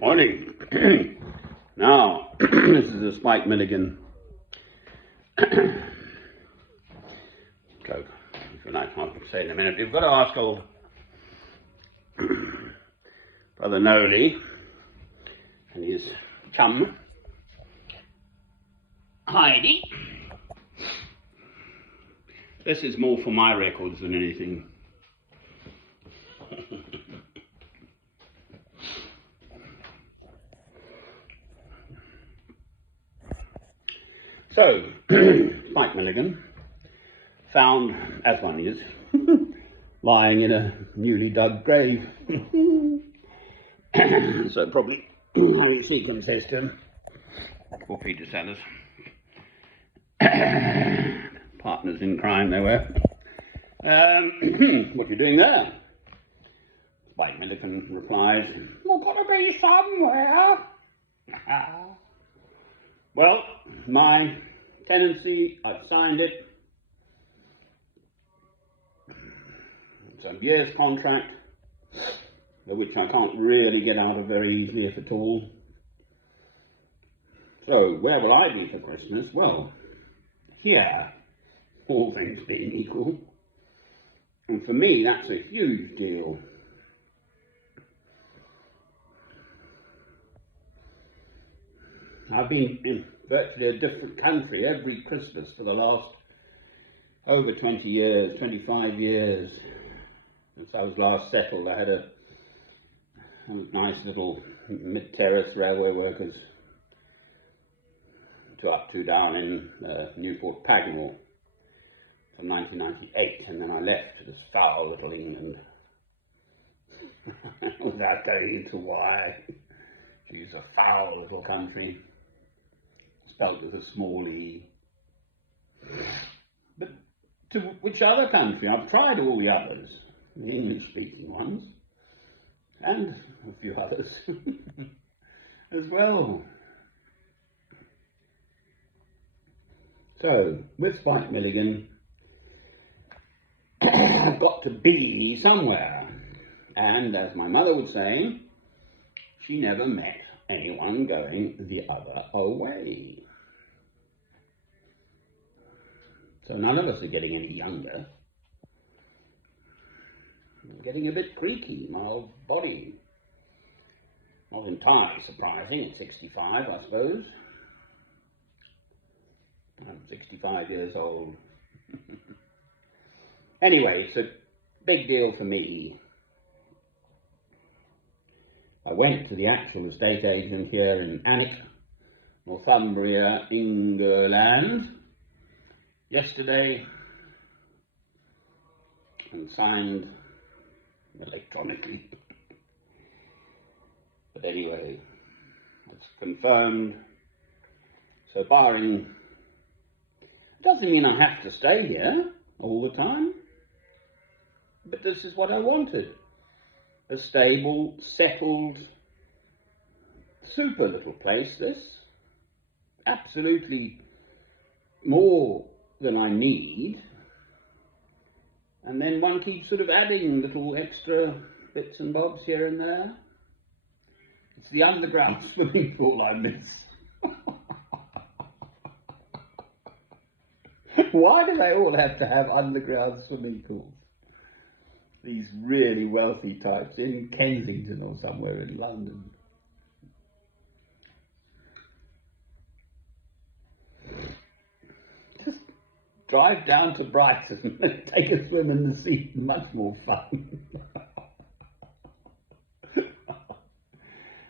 Morning. Now, this is a Spike Milligan joke. If you like, I'll say in a minute. You've got to ask old Brother Noli and his chum, Heidi. This is more for my records than anything. So, Spike Milligan, found, as one is, lying in a newly dug grave. So probably Harry Seacombe says to him, or Peter Sellers, partners in crime they were, what are you doing there? Spike Milligan replies, "I've got to be somewhere." Well, my tenancy, I've signed it. It's a year's contract, which I can't really get out of very easily, if at all. So, where will I be for Christmas? Well, here, all things being equal. And for me, that's a huge deal. I've been in virtually a different country every Christmas for the last over 20 years, 25 years. Since I was last settled, I had a nice little mid-terrace railway workers, 2 up, 2 down in Newport Pagnell from 1998, and then I left to this foul little England without going into why. She's a foul little country, spelt with a small e. But to which other country? I've tried all the others, the English-speaking ones, and a few others as well. So, with Spike Milligan, I've got to be somewhere. And as my mother would say, she never met anyone going the other way. So none of us are getting any younger. I'm getting a bit creaky, my old body. Not entirely surprising at 65, I suppose. I'm 65 years old. Anyway, it's a big deal for me. I went to the actual estate agent here in Alnwick, Northumbria, England, yesterday, and signed electronically. But anyway, it's confirmed. So barring, it doesn't mean I have to stay here all the time, but this is what I wanted. A stable, settled, super little place, this. Absolutely more than I need. And then one keeps sort of adding little extra bits and bobs here and there. It's the underground swimming pool I miss. Why do they all have to have underground swimming pools? These really wealthy types in Kensington or somewhere in London. Just drive down to Brighton and take a swim in the sea. Much more fun.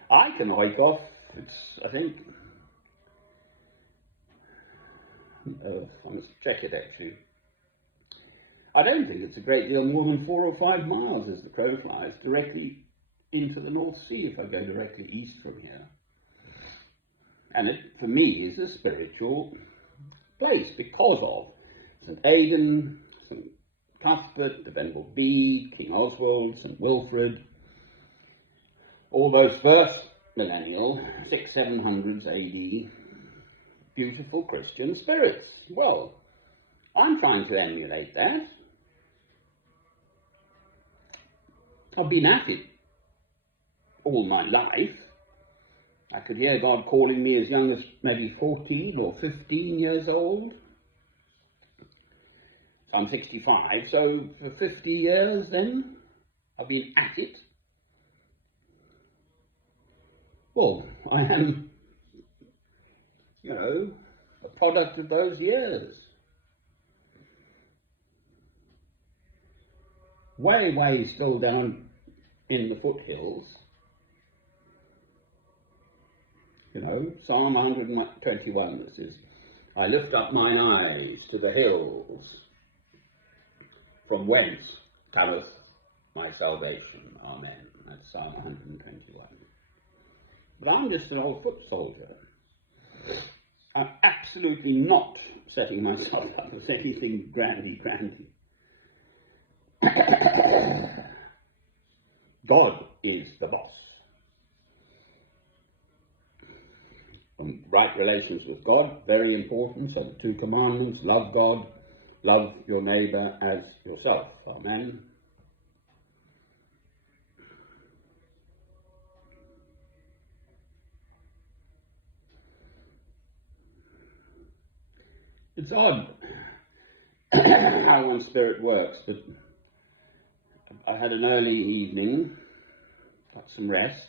I can hike off. It's, I think, I must check it actually. I don't think it's a great deal more than 4 or 5 miles as the crow flies directly into the North Sea if I go directly east from here. And it, for me, is a spiritual place because of St. Aidan, St. Cuthbert, the Venerable Bede, King Oswald, St. Wilfrid, all those first millennial, 600-700s AD, beautiful Christian spirits. Well, I'm trying to emulate that. I've been at it all my life, I could hear God calling me as young as maybe 14 or 15 years old. So I'm 65, so for 50 years then, I've been at it. Well, I am, a product of those years. Way, way still down in the foothills. Psalm 121, this is, I lift up mine eyes to the hills, from whence cometh my salvation. Amen. That's Psalm 121. But I'm just an old foot soldier. I'm absolutely not setting myself up as anything grandy. God is the boss. And right relations with God, very important. So the 2 commandments, love God, love your neighbour as yourself. Amen. It's odd how one spirit works, but I had an early evening, got some rest,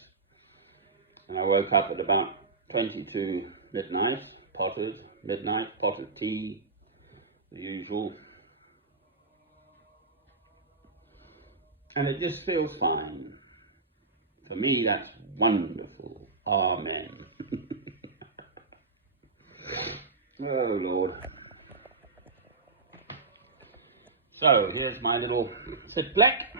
and I woke up at about 20 to midnight, potted tea, the usual. And it just feels fine. For me, that's wonderful. Amen. Oh, Lord. So, here's my little sit black.